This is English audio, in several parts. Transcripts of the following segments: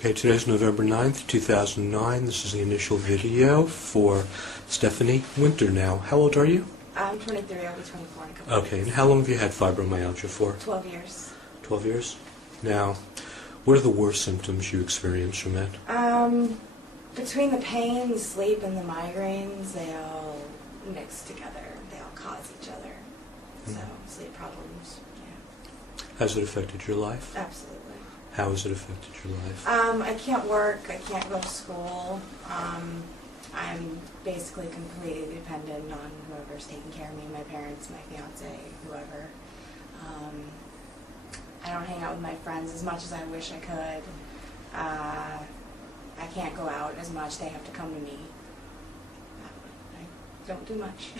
Okay, today's November 9th, 2009. This is the initial video for Stephanie Winter now. How old are you? I'm 23, I'll be 24 in a couple Okay, and how long have you had fibromyalgia for? 12 years. 12 years? Now, what are the worst symptoms you experience from it? Between the pain, the sleep, and the migraines, they all mix together. They all cause each other. So, sleep problems, yeah. Has it affected your life? Absolutely. How has it affected your life? I can't work, I can't go to school. I'm basically completely dependent on whoever's taking care of me, my parents, my fiance, whoever. I don't hang out with my friends as much as I wish I could. I can't go out as much, they have to come to me. I don't do much.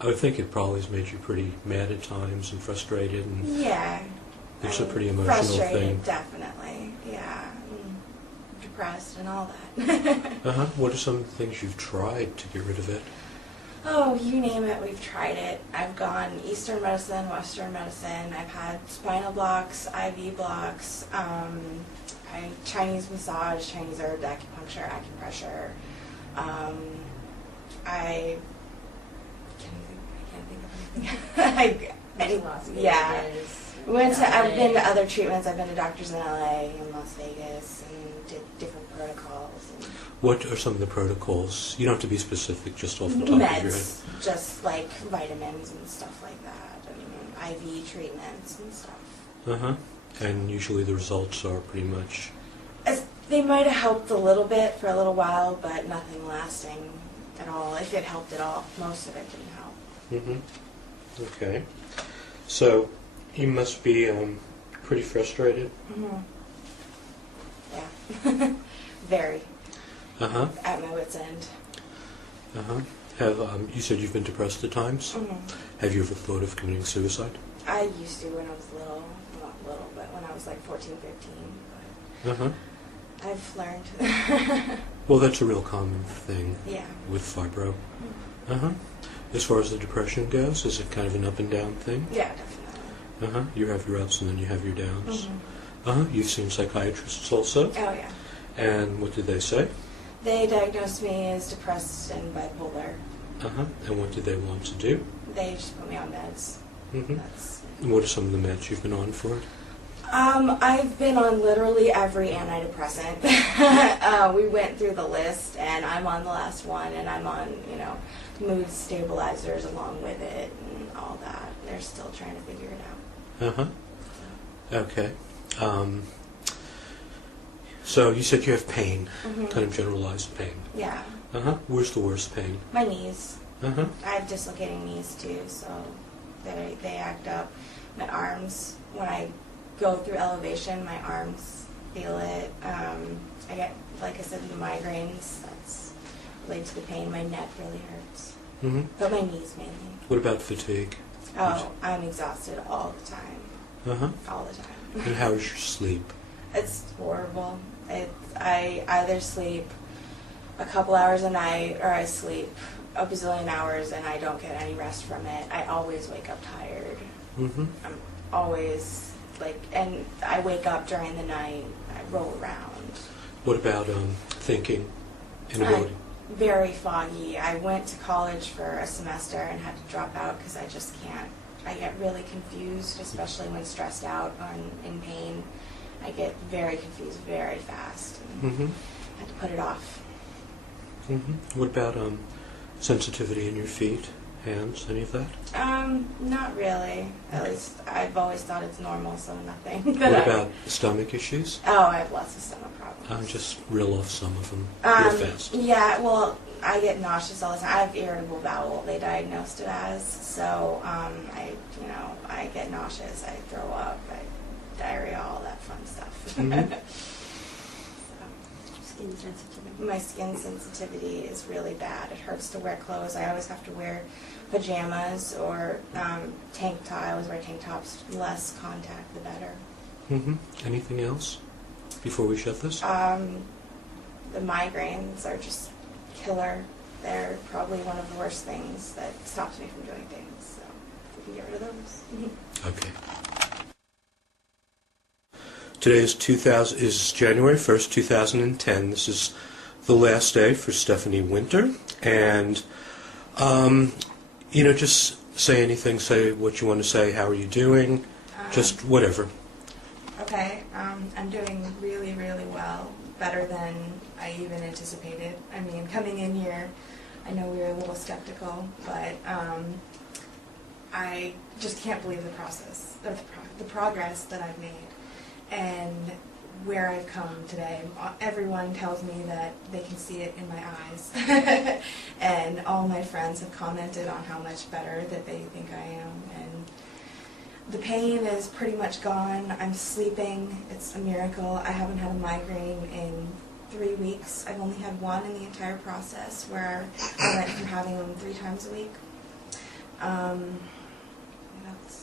I would think it probably has made you pretty mad at times and frustrated. And yeah. It's a pretty emotional frustrated, thing. Definitely, yeah. Depressed and all that. What are some of the things you've tried to get rid of it? Oh, you name it, we've tried it. I've gone Eastern medicine, Western medicine. I've had spinal blocks, IV blocks, Chinese massage, Chinese herbs, acupuncture, acupressure. I can't think of anything. Yeah. I've been to other treatments. I've been to doctors in LA and Las Vegas and did different protocols. And What are some of the protocols? You don't have to be specific, just off the top of your head. meds, just like vitamins and stuff like that, and IV treatments and stuff. And usually the results are pretty much... They might have helped a little bit for a little while, but nothing lasting at all. If it helped at all, most of it didn't help. Okay. So, you must be pretty frustrated? Yeah. Very. At my wit's end. Have you said you've been depressed at times? Have you ever thought of committing suicide? I used to when I was little. Not little, but when I was like 14, 15. But I've learned. Well, that's a real common thing with fibro. As far as the depression goes, is it kind of an up and down thing? Yeah, definitely. You have your ups and then you have your downs. You've seen psychiatrists also? Oh, yeah. And what did they say? They diagnosed me as depressed and bipolar. And what did they want to do? They just put me on meds. And what are some of the meds you've been on for it? I've been on literally every antidepressant. We went through the list, and I'm on the last one, and I'm on, mood stabilizers along with it and all that. They're still trying to figure it out. Okay. So you said you have pain, kind of generalized pain. Yeah. Where's the worst pain? My knees. I have dislocating knees too, so they act up. My arms, when I go through elevation, my arms feel it. I get, like I said, the migraines. That's related to the pain. My neck really hurts. But my knees mainly. What about fatigue? Oh, I'm exhausted all the time. All the time. And how is your sleep? It's horrible. I either sleep a couple hours a night or I sleep a bazillion hours and I don't get any rest from it. I always wake up tired. I'm always and I wake up during the night. I roll around. What about thinking, inability? Very foggy. I went to college for a semester and had to drop out because I just can't. I get really confused, especially when stressed out or in pain. I get very confused very fast. And had to put it off. What about sensitivity in your feet, hands, any of that? Not really. At least I've always thought it's normal, so nothing. What about stomach issues? Oh, I have lots of stomach problems. Just reel off some of them real fast. Yeah, well, I get nauseous all the time. I have irritable bowel. They diagnosed it as. So I get nauseous. I throw up. Diarrhea, all that fun stuff. Skin sensitivity. My skin sensitivity is really bad. It hurts to wear clothes. I always have to wear pajamas or tank top. I always wear tank tops. The less contact, the better. Anything else before we shut this? The migraines are just killer. They're probably one of the worst things that stops me from doing things. So we can get rid of those. Okay. Today is January 1st, 2010. This is the last day for Stephanie Winter. And, just say anything. Say what you want to say. How are you doing? Just whatever. Okay. I'm doing really, really well. Better than I even anticipated. I mean, coming in here, I know we were a little skeptical, but I just can't believe the process, the progress that I've made, and where I've come today. Everyone tells me that they can see it in my eyes, and all my friends have commented on how much better that they think I am, and the pain is pretty much gone. I'm sleeping. It's a miracle. I haven't had a migraine in 3 weeks. I've only had one in the entire process, where I went from having them 3 times a week. What else?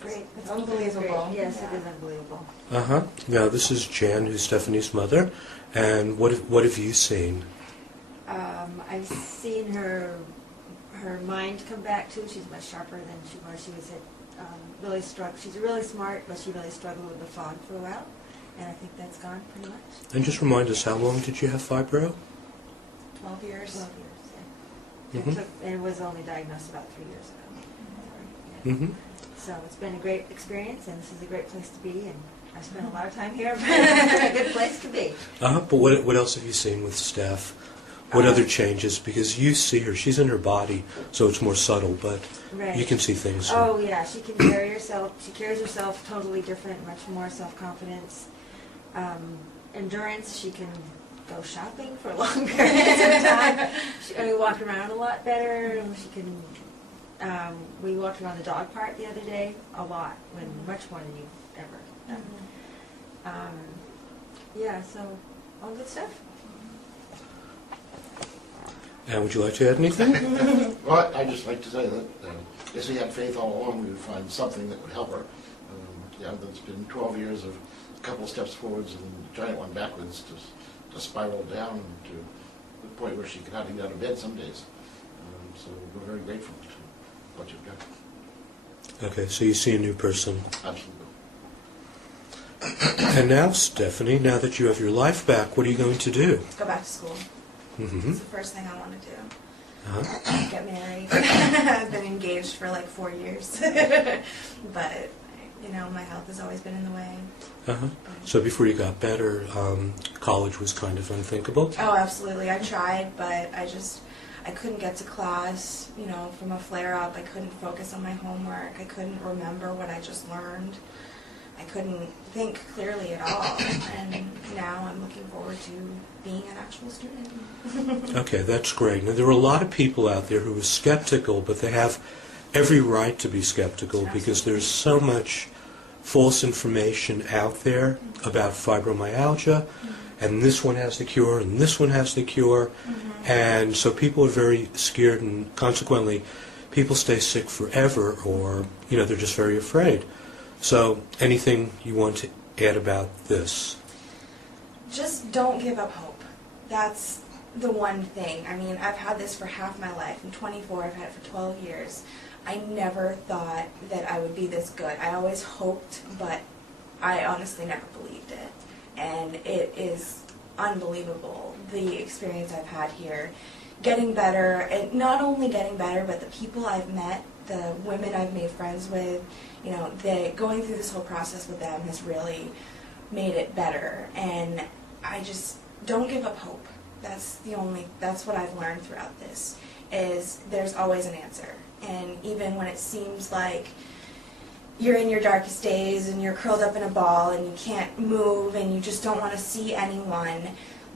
Great. It's unbelievable. Great. Yes, it is unbelievable. Now, this is Jan, who's Stephanie's mother. And what have you seen? I've seen her mind come back too. She's much sharper than she was. She was really She's really smart, but she really struggled with the fog for a while. And I think that's gone pretty much. And just remind us, how long did you have fibro? 12 years. 12 years, yeah. And it was only diagnosed about 3 years ago. Yeah. So it's been a great experience, and this is a great place to be, and I spent a lot of time here, but it's a good place to be. But what else have you seen with Steph? What other changes? Because you see her, she's in her body, so it's more subtle, but right. You can see things. Oh yeah, she can carry herself. She carries herself totally different, much more self-confidence. Endurance, she can go shopping for long periods of time. We walk around a lot better. She can. We walked around the dog park the other day a lot, much more than you've ever done. Yeah, so all good stuff. And would you like to add anything? Well, I'd just like to say that if we had faith all along, we would find something that would help her. There's been 12 years of a couple steps forwards and a giant one backwards to spiral down to the point where she can hardly get out of bed some days. So we're very grateful to what you've done. Okay, so you see a new person. Absolutely. And now, Stephanie, now that you have your life back, what are you going to do? Go back to school. It's the first thing I want to do. Get married. I've been engaged for like 4 years. But, my health has always been in the way. So before you got better, college was kind of unthinkable? Oh, absolutely. I tried, but I couldn't get to class, from a flare-up. I couldn't focus on my homework. I couldn't remember what I just learned. I couldn't think clearly at all, and now I'm looking forward to being an actual student. Okay, that's great. Now, there are a lot of people out there who are skeptical, but they have every right to be skeptical because there's so much false information out there about fibromyalgia, and this one has the cure, and this one has the cure, and so people are very scared, and consequently, people stay sick forever, or, they're just very afraid. So, anything you want to add about this? Just don't give up hope. That's the one thing. I mean, I've had this for half my life. I'm 24. I've had it for 12 years. I never thought that I would be this good. I always hoped, but I honestly never believed it. And it is unbelievable, the experience I've had here. Getting better, and not only getting better, but the people I've met, the women I've made friends with, going through this whole process with them has really made it better. And I just don't give up hope. That's what I've learned throughout this, is there's always an answer. And even when it seems like you're in your darkest days and you're curled up in a ball and you can't move and you just don't want to see anyone,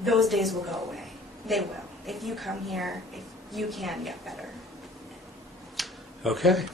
those days will go away. They will. If you come here, if you can get better. Okay.